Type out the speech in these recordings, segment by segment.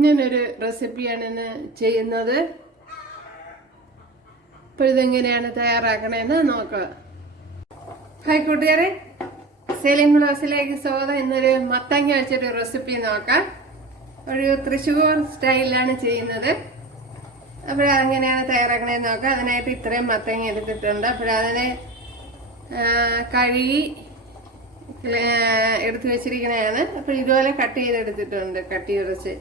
ഇങ്ങനൊരു റെസിപ്പിയാണ് ഇന്ന് ചെയ്യുന്നത്. അപ്പോൾ ഇതെങ്ങനെയാണ് തയ്യാറാക്കണമെന്ന് നോക്കാം. ഹായ് കൂട്ടുകാരെ, സെലിം ബ്ലോസിലേക്ക് സ്വാഗതം. ഇന്നൊരു മത്തങ്ങ വെച്ചൊരു റെസിപ്പി നോക്കാം. ഒരു തൃശ്ശൂർ സ്റ്റൈലിലാണ് ചെയ്യുന്നത്. അപ്പോൾ അതെങ്ങനെയാണ് തയ്യാറാക്കണമെന്ന് നോക്കാം. അതിനായിട്ട് ഇത്രയും മത്തങ്ങ എടുത്തിട്ടുണ്ട്. അപ്പോൾ അതിനെ കഴുകി എടുത്തു വെച്ചിരിക്കുന്നതാണ്. അപ്പോൾ ഇതുപോലെ കട്ട് ചെയ്തെടുത്തിട്ടുണ്ട്, കട്ടി കുറച്ച്.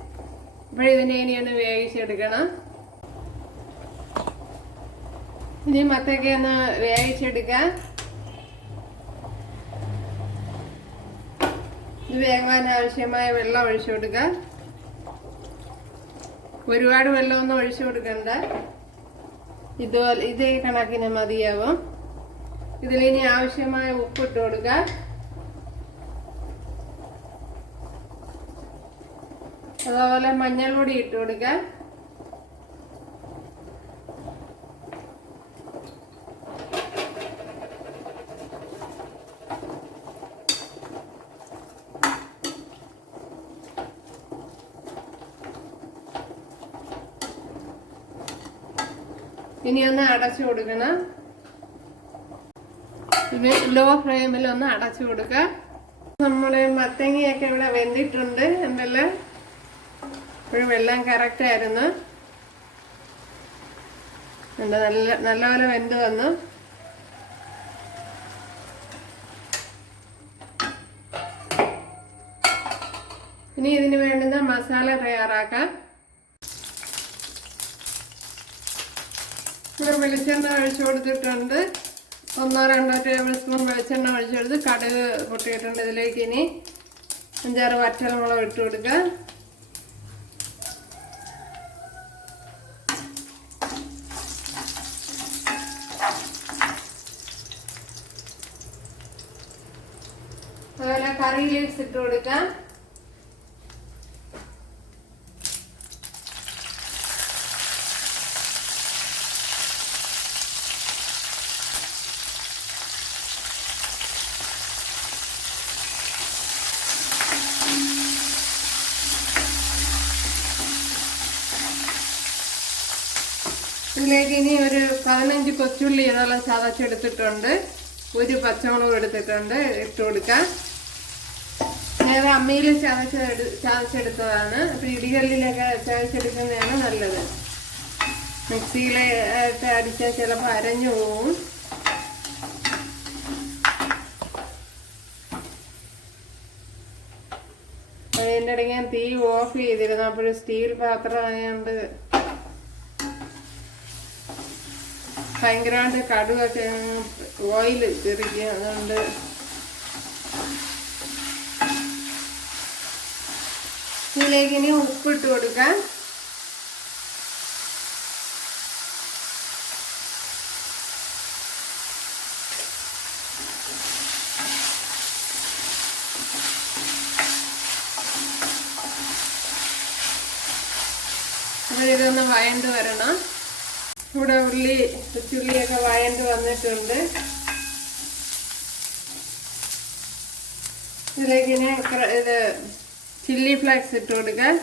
അപ്പോൾ ഇതിനെ ഇനിയൊന്ന് വേവിച്ചെടുക്കണം. ഇനി മത്തക്ക ഒന്ന് വേവിച്ചെടുക്കാം. ഇത് വേകാൻ ആവശ്യമായ വെള്ളം ഒഴിച്ചു കൊടുക്കാം. ഒരുപാട് വെള്ളമൊന്നും ഒഴിച്ചു കൊടുക്കണ്ട, ഇതുപോലെ ഇതേ കണക്കിന് മതിയാവും. ഇതിലിനി ആവശ്യമായ ഉപ്പിട്ട് കൊടുക്കാം. അതുപോലെ മഞ്ഞൾപ്പൊടി ഇട്ട് കൊടുക്കാം. ഇനി ഒന്ന് അടച്ചു കൊടുക്കണം. ഇത് ലോ ഫ്ലെയിമിൽ ഒന്ന് അടച്ചു കൊടുക്കുക. നമ്മള് മത്തങ്ങയൊക്കെ ഇവിടെ വെന്തിട്ടുണ്ട്. എന്തെല്ലാം ഇപ്പോഴും വെള്ളം കറക്റ്റ് ആയിരുന്നു. നല്ലപോലെ വെന്ത് വന്നു. ഇനി ഇതിന് വേണ്ടുന്ന മസാല തയ്യാറാക്കാം. വെളിച്ചെണ്ണ ഒഴിച്ചു കൊടുത്തിട്ടുണ്ട്. 1-2 ടേബിൾ സ്പൂൺ വെളിച്ചെണ്ണ ഒഴിച്ചു കൊടുത്ത് കടുക് പൊട്ടിയിട്ടുണ്ട്. ഇതിലേക്ക് ഇനി 5-6 വറ്റൽമുളക് ഇട്ട് കൊടുക്കുക. അതുപോലെ കറി ലീവ്സ് ഇട്ട് കൊടുക്കാം. ഇതിലേക്ക് ഇനി ഒരു 15 കൊച്ചുള്ളി ഇതെല്ലാം ചതച്ചെടുത്തിട്ടുണ്ട്. ഒരു പച്ചമുളക് എടുത്തിട്ടുണ്ട്, ഇട്ട് കൊടുക്കാം. നേരെ അമ്മയിൽ ചതച്ചെടുത്തതാണ്. അപ്പൊ ഇടികല്ലിലൊക്കെ ചതച്ചെടുക്കുന്നതാണ് നല്ലത്. മിക്സിയിലിട്ട് അടിച്ചാൽ ചിലപ്പോൾ അരഞ്ഞു പോവും. അതിൻ്റെ ഇടയ്ക്ക് ഞാൻ തീ ഓഫ് ചെയ്തിരുന്നു. അപ്പോഴും സ്റ്റീൽ പാത്രം ആയതുകൊണ്ട് ഭയങ്കരമായിട്ട് കടുകൊക്കെ ഓയിൽ ചെറിയ, അതുകൊണ്ട് ഇതിലേക്ക് ഇനി ഉപ്പിട്ട് കൊടുക്കാം. അപ്പോൾ ഇതൊന്ന് വഴണ്ട് വരണം. ഇവിടെ ചുള്ളിയൊക്കെ വഴണ്ട് വന്നിട്ടുണ്ട്. ഇതിലേക്ക് ഇനി ഇത് ചില്ലി ഫ്ലേക്സ് ഇട്ട് കൊടുക്കാം.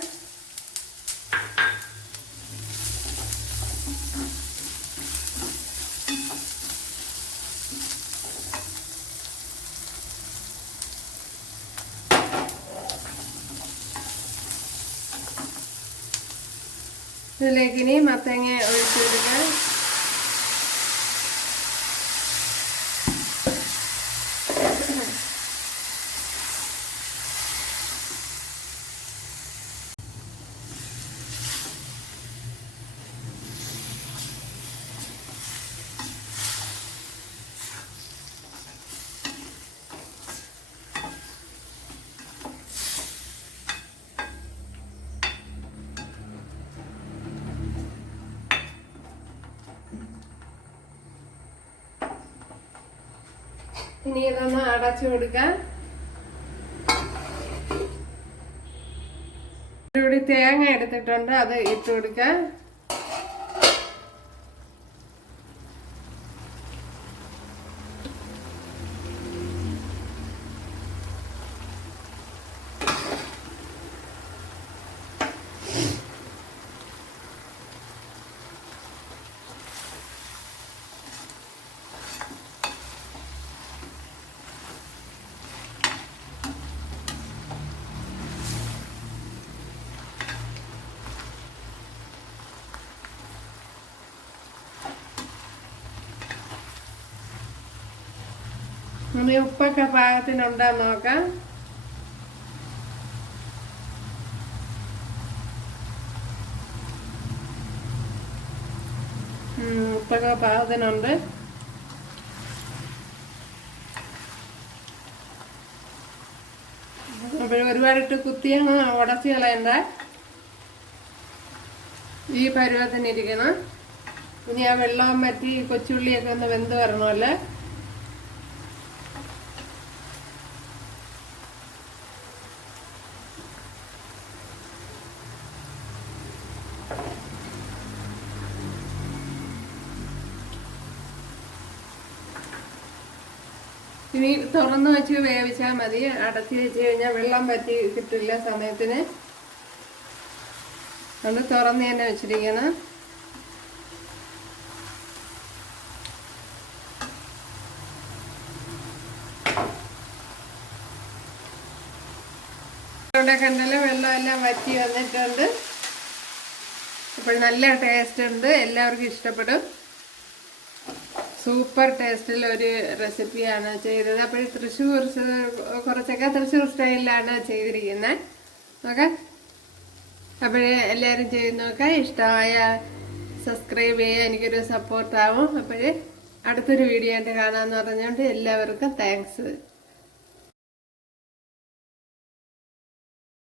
ഇതിലേക്ക് ഇനി മത്തങ്ങ ഒഴിച്ചു കൊടുക്കാം. ഇനി ഇതൊന്ന് അടച്ചു കൊടുക്കാം. ഇവിടെ തേങ്ങ എടുത്തിട്ടുണ്ട്, അത് ഇട്ട് കൊടുക്കാം. ഇനി ഉപ്പൊക്കെ പാകത്തിനുണ്ടാന്ന് നോക്കാം. ഉപ്പൊക്കെ പാകത്തിനുണ്ട്. ഒരുപാടിട്ട് കുത്തിയാണ് ഉടച്ച് കളയണ്ട. ഈ പരുവത്തിനിരിക്കണം. ഇനി ആ വെള്ളം പറ്റി കൊച്ചുള്ളിയൊക്കെ ഒന്ന് വെന്ത് വരണമല്ലേ. ഇനി തുറന്നു വെച്ച് വേവിച്ചാൽ മതി. അടച്ചു വെച്ച് കഴിഞ്ഞാൽ വെള്ളം പറ്റി കിട്ടില്ല സമയത്തിന്. അത് തുറന്ന് തന്നെ വെച്ചിരിക്കണം. ഇവിടെ കണ്ടല്ലോ വെള്ളമെല്ലാം വറ്റി വന്നിട്ടുണ്ട്. അപ്പോൾ നല്ല ടേസ്റ്റ് ഉണ്ട്. എല്ലാവർക്കും ഇഷ്ടപ്പെടും. സൂപ്പർ ടേസ്റ്റിലൊരു റെസിപ്പിയാണ് ചെയ്തത്. അപ്പോൾ കുറച്ചൊക്കെ തൃശ്ശൂർ സ്റ്റൈലിലാണ് ചെയ്തിരിക്കുന്നത്. ഓക്കെ, അപ്പോഴേ എല്ലാവരും ചെയ്ത് നോക്കാം. ഇഷ്ടമായ സബ്സ്ക്രൈബ് ചെയ്യുക, എനിക്കൊരു സപ്പോർട്ടാവും. അപ്പോഴേ അടുത്തൊരു വീഡിയോ ആയിട്ട് കാണാമെന്ന് പറഞ്ഞുകൊണ്ട് എല്ലാവർക്കും താങ്ക്സ്.